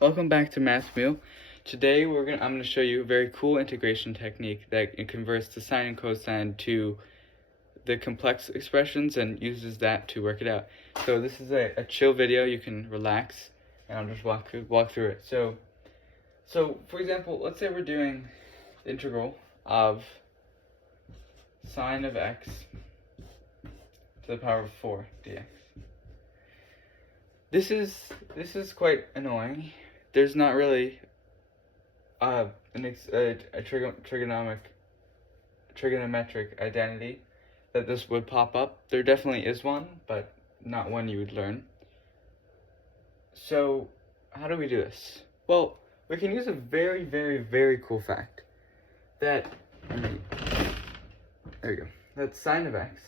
Welcome back to Math Meal. Today I'm gonna show you a very cool integration technique that converts the sine and cosine to the complex expressions and uses that to work it out. So this is a chill video. You can relax, and I'll just walk through it. So for example, let's say we're doing the integral of sine of x to the power of 4 dx. This is quite annoying. There's not really a trigonometric identity that this would pop up. There definitely is one, but not one you would learn. So how do we do this? Well, we can use a very, very, very cool fact that, there we go, that sine of x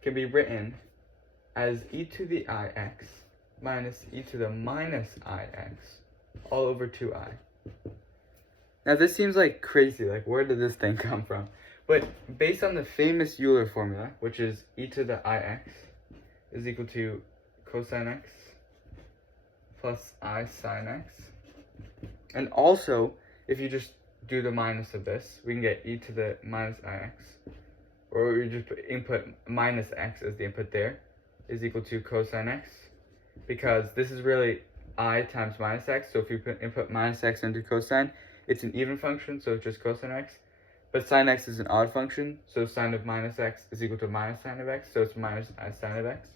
can be written as e to the ix minus e to the minus ix all over 2I. Now this seems like crazy, like where did this thing come from? But based on the famous Euler formula, which is e to the ix is equal to cosine x plus I sine x. And also, if you just do the minus of this, we can get e to the minus ix, or we just input minus x as the input there, is equal to cosine x, because this is really I times minus x, so if you input minus x into cosine, it's an even function, so it's just cosine x. But sine x is an odd function, so sine of minus x is equal to minus sine of x, so it's minus I sine of x.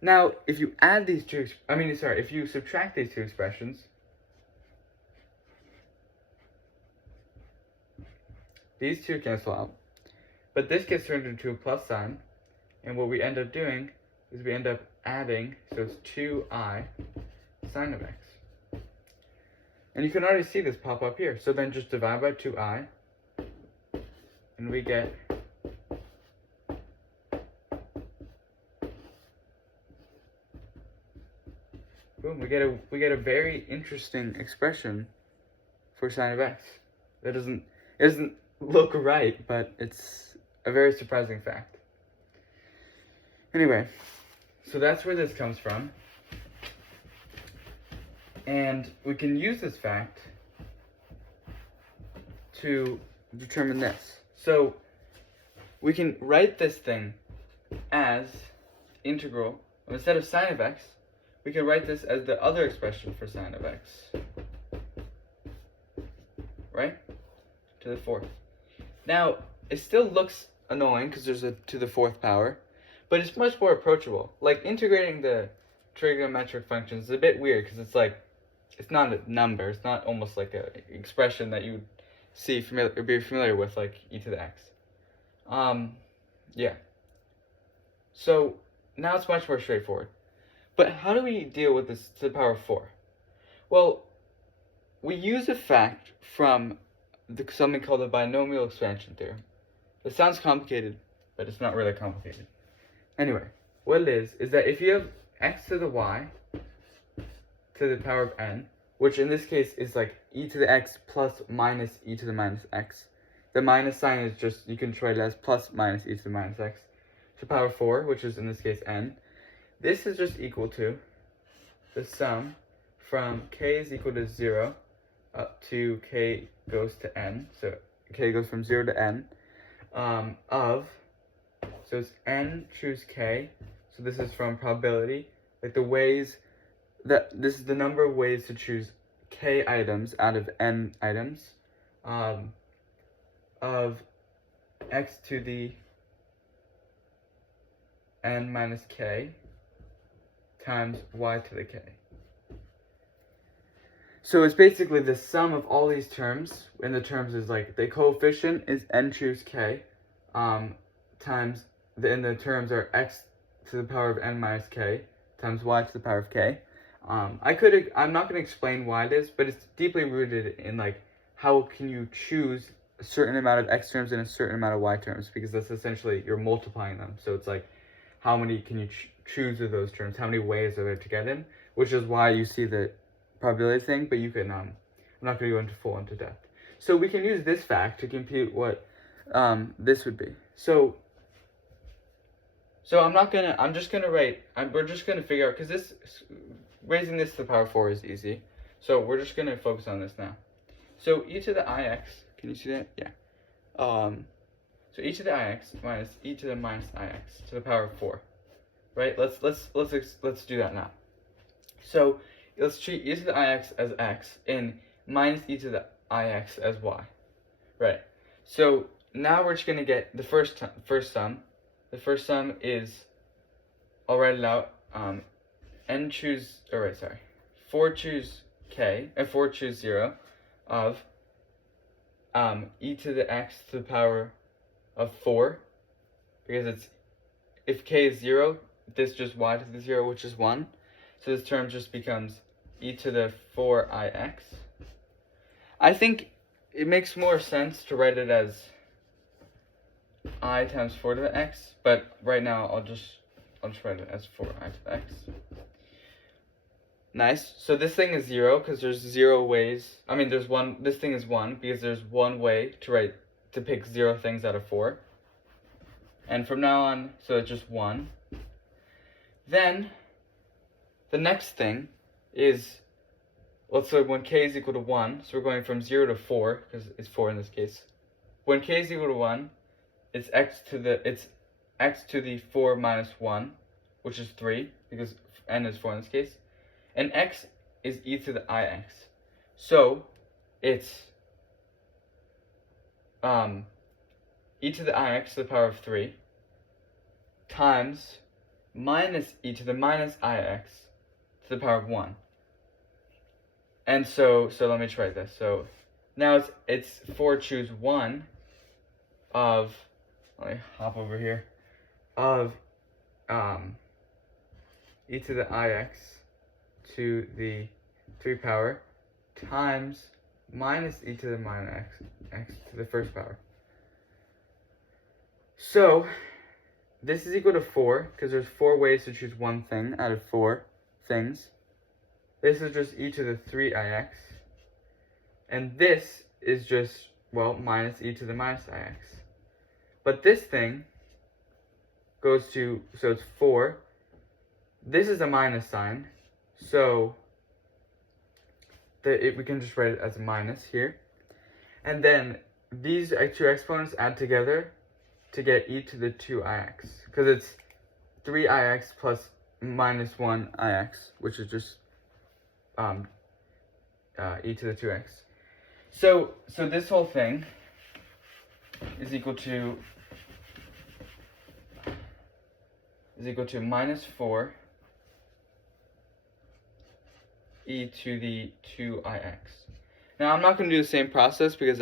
Now, if you add these two, if you subtract these two expressions, these two cancel out, but this gets turned into a plus sign, and what we end up doing is we end up adding, so it's 2I sine of x. And you can already see this pop up here, so then just divide by 2I, and we get boom, we get a very interesting expression for sine of x. It doesn't look right, but it's a very surprising fact. Anyway, so that's where this comes from. And we can use this fact to determine this. So we can write this thing as integral, instead of sine of x, we can write this as the other expression for sine of x, right? To the fourth. Now, it still looks annoying because there's a to the fourth power, but it's much more approachable. Like, integrating the trigonometric functions is a bit weird because it's like, it's not a number. It's not almost like an expression that you would be familiar with, like e to the x. Yeah. So now it's much more straightforward. But how do we deal with this to the power of 4? Well, we use a fact from something called the binomial expansion theorem. It sounds complicated, but it's not really complicated. Anyway, what it is that if you have x to the y to the power of n, which in this case is like e to the x plus minus e to the minus x. The minus sign is just, you can try it as plus minus e to the minus x to the power 4, which is in this case n. This is just equal to the sum from k is equal to 0 up to k goes to n, so k goes from 0 to n, so it's n choose k, so this is from probability, like the ways that, this is the number of ways to choose k items out of n items, of x to the n minus k times y to the k. So it's basically the sum of all these terms, and the terms is like, the coefficient is n choose k, times, and the terms are x to the power of n minus k times y to the power of k. I'm not going to explain why it is, but it's deeply rooted in like, how can you choose a certain amount of x terms and a certain amount of y terms, because that's essentially, you're multiplying them. So it's like, how many can you choose of those terms? How many ways are there to get in? Which is why you see the probability thing, but you can, I'm not going to go into depth. So we can use this fact to compute what this would be. So So I'm just gonna write, we're just gonna figure out, because raising this to the power 4 is easy. So we're just gonna focus on this now. So e to the ix, can you see that? Yeah. So e to the ix minus e to the minus ix to the power of 4. Right? Let's do that now. So let's treat e to the ix as x and minus e to the ix as y. Right. So now we're just gonna get the first sum. The first sum is, I'll write it out. 4 choose k, and 4 choose 0 of e to the x to the power of 4, because it's, if k is 0, this just y to the 0, which is 1. So this term just becomes e to the 4ix. I think it makes more sense to write it as I times 4 to the x, but right now I'll just write it as 4I to the x. Nice. So this thing is 0 because there's 0 ways. I mean, there's one. This thing is 1 because there's one way to pick 0 things out of 4. And from now on, so it's just 1. Then the next thing is, let's say when k is equal to 1, so we're going from 0 to 4 because it's 4 in this case. When k is equal to 1, it's x to the 4 minus 1, which is 3 because n is 4 in this case. And x is e to the ix. So it's e to the ix to the power of 3 times minus e to the minus ix to the power of 1. And so let me try this. So now it's 4 choose 1 of, let me hop over here, of e to the ix to the 3 power times minus e to the minus x to the first power. So this is equal to 4 because there's 4 ways to choose one thing out of 4 things. This is just e to the 3ix, and this is just, well, minus e to the minus ix. But this thing goes to, so it's 4. This is a minus sign, so we can just write it as a minus here. And then these two exponents add together to get e to the 2ix, because it's 3ix plus minus 1ix, which is just e to the 2x. So this whole thing is equal to minus 4 e to the 2ix. Now I'm not going to do the same process because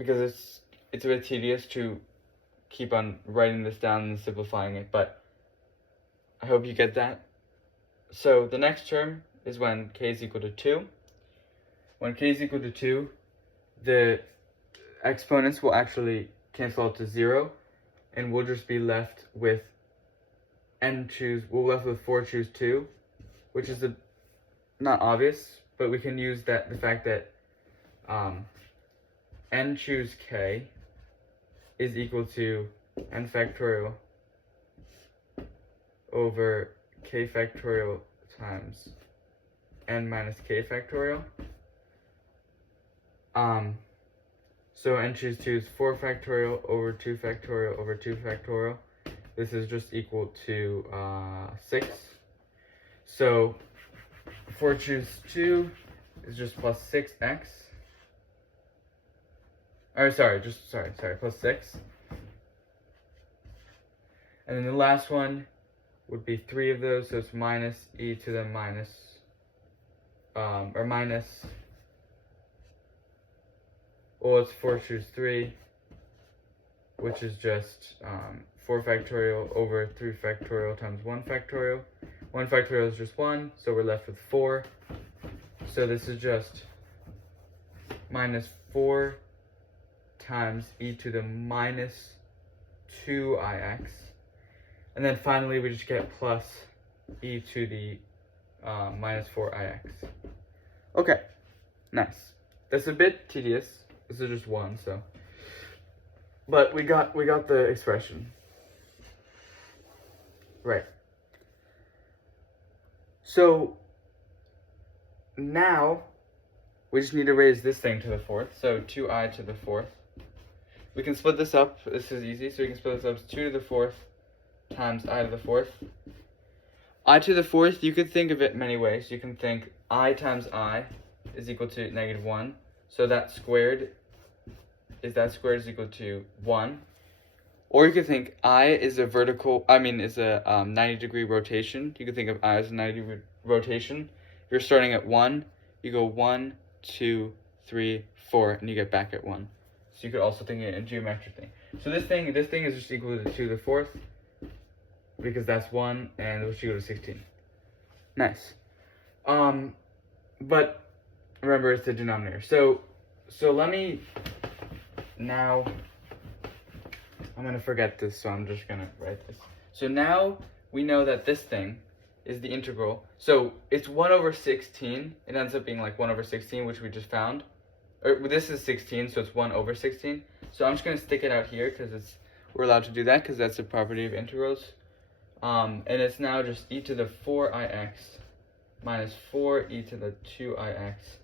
it's a bit tedious to keep on writing this down and simplifying it, but I hope you get that. So the next term is when k is equal to 2. When k is equal to 2, the exponents will actually cancel out to 0, and we'll just be left with we're left with 4 choose 2, which is not obvious, but we can use the fact that n choose k is equal to n factorial over k factorial times n minus k factorial. So n choose 2 is 4 factorial over 2 factorial over 2 factorial. This is just equal to 6. So 4 choose 2 is just plus 6x. Or sorry, plus 6. And then the last one would be 3 of those, so it's minus e to the minus, well, it's 4 choose 3, which is just 4 factorial over 3 factorial times 1 factorial. 1 factorial is just 1, so we're left with 4. So this is just minus 4 times e to the minus 2ix. And then finally we just get plus e to the minus 4ix. Okay, nice. That's a bit tedious. This is just 1, so. But we got the expression. Right. So now we just need to raise this thing to the fourth. So 2i to the fourth. We can split this up. This is easy. So we can split this up as 2 to the fourth times I to the fourth. I to the fourth, you could think of it many ways. You can think I times I is equal to -1. So that squared is equal to 1. Or you could think I is a is a 90-degree rotation. You could think of I as a 90-degree rotation. If you're starting at 1, you go 1, 2, 3, 4, and you get back at 1. So you could also think it in geometrically. So this thing is just equal to 2 to the fourth, because that's 1, and which equal to 16. Nice. But remember, it's the denominator. So let me now. I'm gonna forget this, so I'm just gonna write this. So now we know that this thing is the integral. So it's 1 over 16. It ends up being like 1 over 16, which we just found. Or this is 16, so it's 1 over 16. So I'm just gonna stick it out here because we're allowed to do that because that's a property of integrals. And it's now just e to the 4ix minus 4e to the 2ix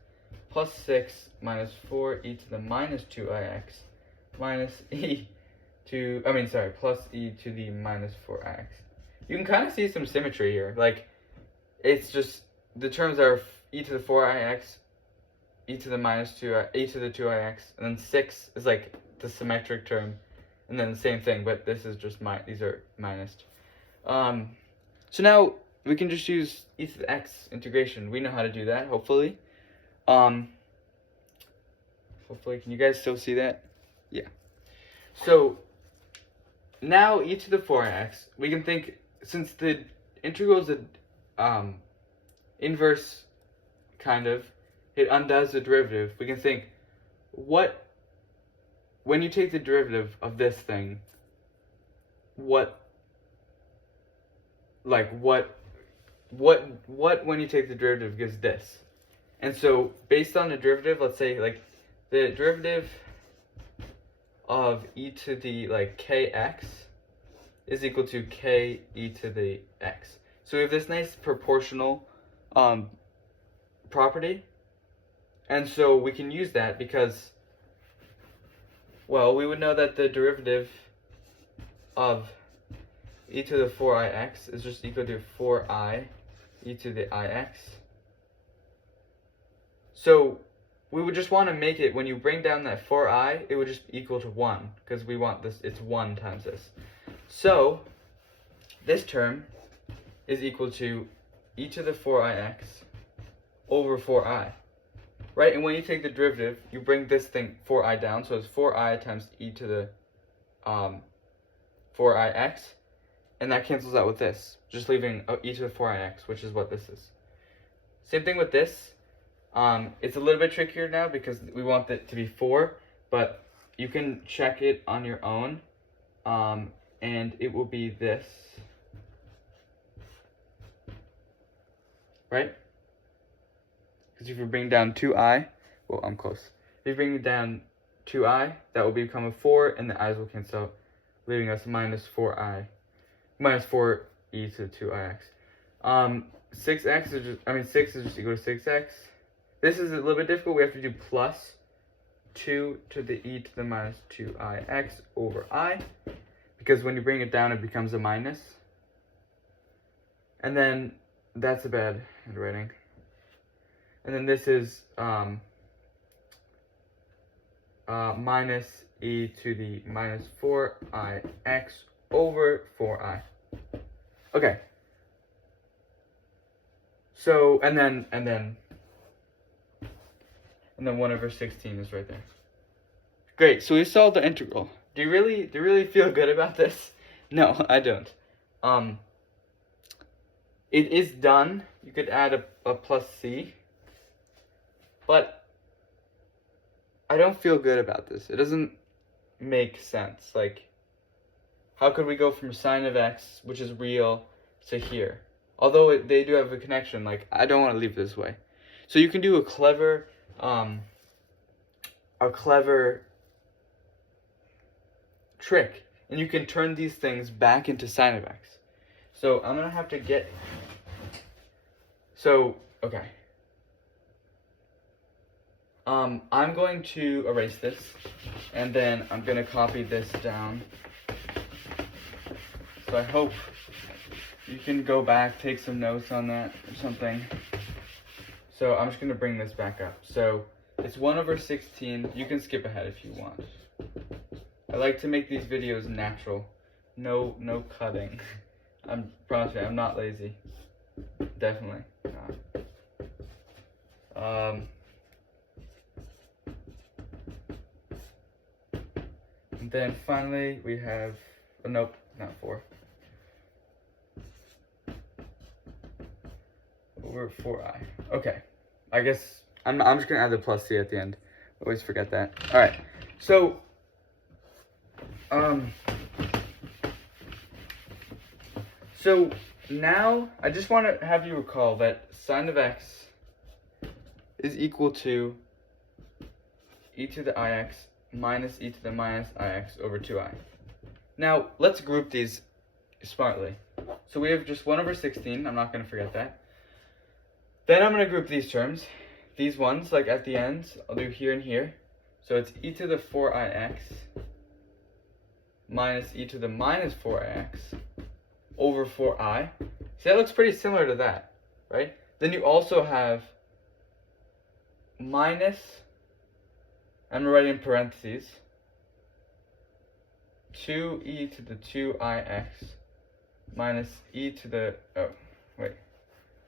plus 6 minus 4e to the minus 2ix minus plus e to the minus 4ix. You can kind of see some symmetry here. Like, it's just, the terms are e to the 4ix, e to the minus 2, e to the 2ix, and then 6 is like the symmetric term, and then the same thing, but this is just, these are minus. So now we can just use e to the x integration. We know how to do that, hopefully. Hopefully, can you guys still see that? Yeah. So now e to the 4x, we can think, since the integral is a inverse kind of, it undoes the derivative, we can think, when you take the derivative of this thing, when you take the derivative gives this. And so based on the derivative, let's say like the derivative of e to the kx is equal to k e to the x. So we have this nice proportional property, and so we can use that because, well, we would know that the derivative of e to the 4ix is just equal to 4i e to the ix. So we would just want to make it, when you bring down that 4i, it would just equal to 1, because we want this, it's 1 times this. So this term is equal to e to the 4ix over 4i, right? And when you take the derivative, you bring this thing, 4i, down, so it's 4i times e to the 4ix, and that cancels out with this, just leaving e to the 4ix, which is what this is. Same thing with this. It's a little bit trickier now because we want it to be 4, but you can check it on your own, and it will be this, right? Because if you bring down 2i, well, I'm close. If you bring down 2i, that will become a 4, and the i's will cancel out, leaving us minus 4e to 2ix. 6 is just equal to 6x. This is a little bit difficult. We have to do plus 2 to the e to the minus 2ix over I, because when you bring it down, it becomes a minus. And then that's a bad handwriting. And then this is minus e to the minus 4ix over 4i. Okay. So, and then 1 over 16 is right there. Great, so we solved the integral. Do you really feel good about this? No, I don't. It is done. You could add a plus c. But I don't feel good about this. It doesn't make sense. Like, how could we go from sine of x, which is real, to here? Although they do have a connection, like, I don't want to leave it this way. So you can do a clever trick, and you can turn these things back into sine of x. So I'm gonna have to get, so, okay. I'm going to erase this, and then I'm gonna copy this down. So I hope you can go back, take some notes on that or something. So I'm just gonna bring this back up. So it's 1/16. You can skip ahead if you want. I like to make these videos natural. No cutting. Promise me, I'm not lazy. Definitely not. And then finally we have, oh, nope, not 4. Over 4i. Okay. I guess I'm just gonna add the plus c at the end. Always forget that. All right. So so now I just want to have you recall that sine of x is equal to e to the ix minus e to the minus ix over 2i. Now let's group these smartly. So we have just 1/16. I'm not going to forget that. Then I'm going to group these terms. These ones, like at the ends, I'll do here and here. So it's e to the 4ix minus e to the minus 4ix over 4i. See, that looks pretty similar to that, right? Then you also have minus, I'm going to write in parentheses, 2e to the 2ix minus e to the,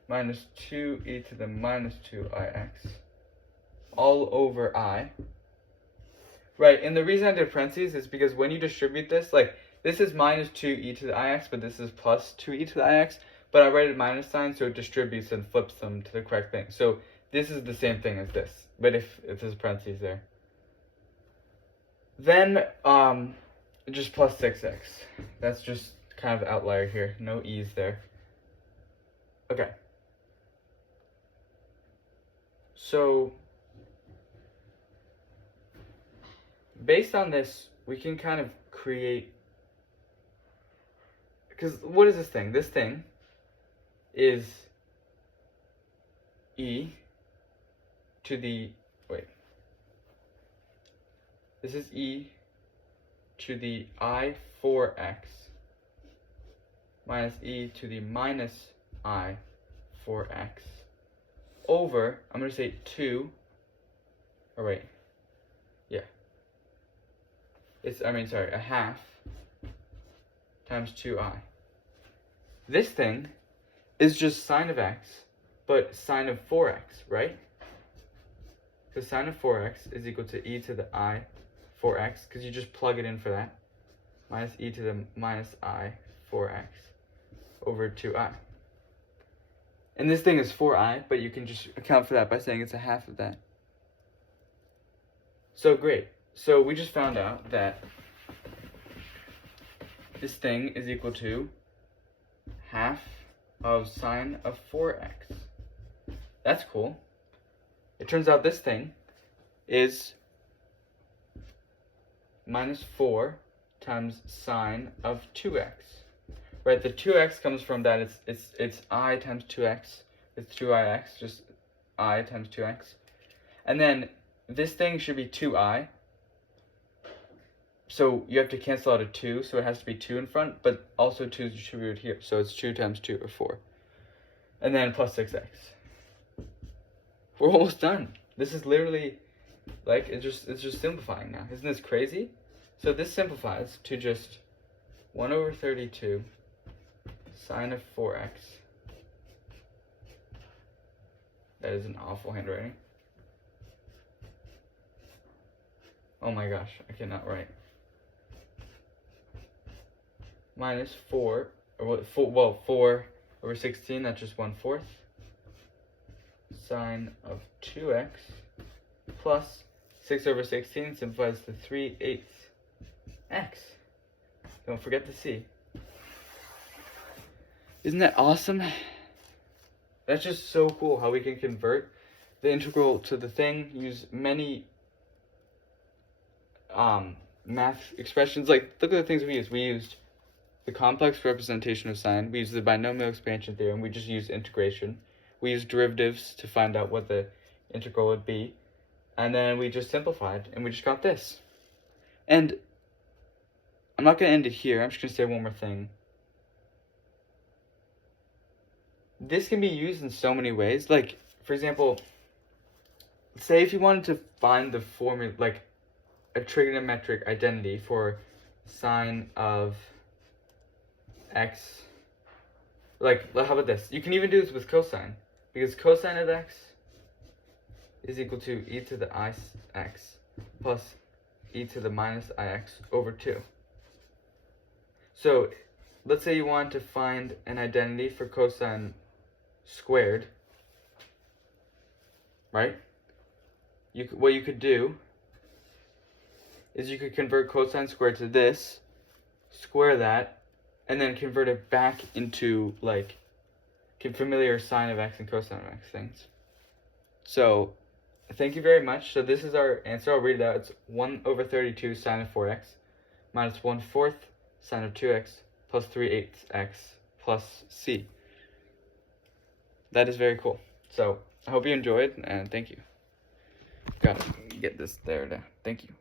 minus 2e to the minus 2ix all over I. Right, and the reason I did parentheses is because when you distribute this, like, this is minus 2e to the ix, but this is plus 2e to the ix, but I write a minus sign so it distributes and flips them to the correct thing. So this is the same thing as this, but if there's parentheses there. Then, just plus 6x. That's just kind of outlier here, no e's there. Okay. So, based on this, we can kind of create, because what is this thing? This thing is e to the, this is e to the I4x minus e to the minus I4x over, I'm going to say 2, a half times 2i. This thing is just sine of x, but sine of 4x, right? Because sine of 4x is equal to e to the I4x, because you just plug it in for that, minus e to the minus I4x over 2i. And this thing is 4i, but you can just account for that by saying it's a half of that. So great. So we just found out that this thing is equal to half of sine of 4x. That's cool. It turns out this thing is minus 4 times sine of 2x. Right, the 2x comes from that, it's I times 2x, it's 2ix, just I times 2x. And then this thing should be 2i. So you have to cancel out a 2, so it has to be 2 in front, but also 2 is distributed here, so it's 2 times 2, or 4. And then plus 6x. We're almost done. This is literally, like, it's just simplifying now. Isn't this crazy? So this simplifies to just 1/32 sine of 4x. That is an awful handwriting. Oh my gosh, I cannot write. Minus 4 over 16, that's just 1/4. Sine of 2x plus 6 over 16 simplifies to 3/8 x. Don't forget the c. Isn't that awesome? That's just so cool how we can convert the integral to the thing, use many math expressions. Like, look at the things we used. We used the complex representation of sine. We use the binomial expansion theorem. We just use integration. We use derivatives to find out what the integral would be. And then we just simplified, and we just got this. And I'm not going to end it here. I'm just going to say one more thing. This can be used in so many ways. Like, for example, say if you wanted to find the formula, like a trigonometric identity for sine of x. Like, how about this? You can even do this with cosine, because cosine of x is equal to e to the ix plus e to the minus ix over 2. So, let's say you want to find an identity for cosine squared, right? What you could do is you could convert cosine squared to this, square that, and then convert it back into, like, familiar sine of x and cosine of x things. So, thank you very much. So this is our answer. I'll read it out. It's 1 over 32 sine of 4x minus 1/4 sine of 2x plus 3/8 x plus c. That is very cool. So, I hope you enjoyed, and thank you. Gotta get this there. Thank you.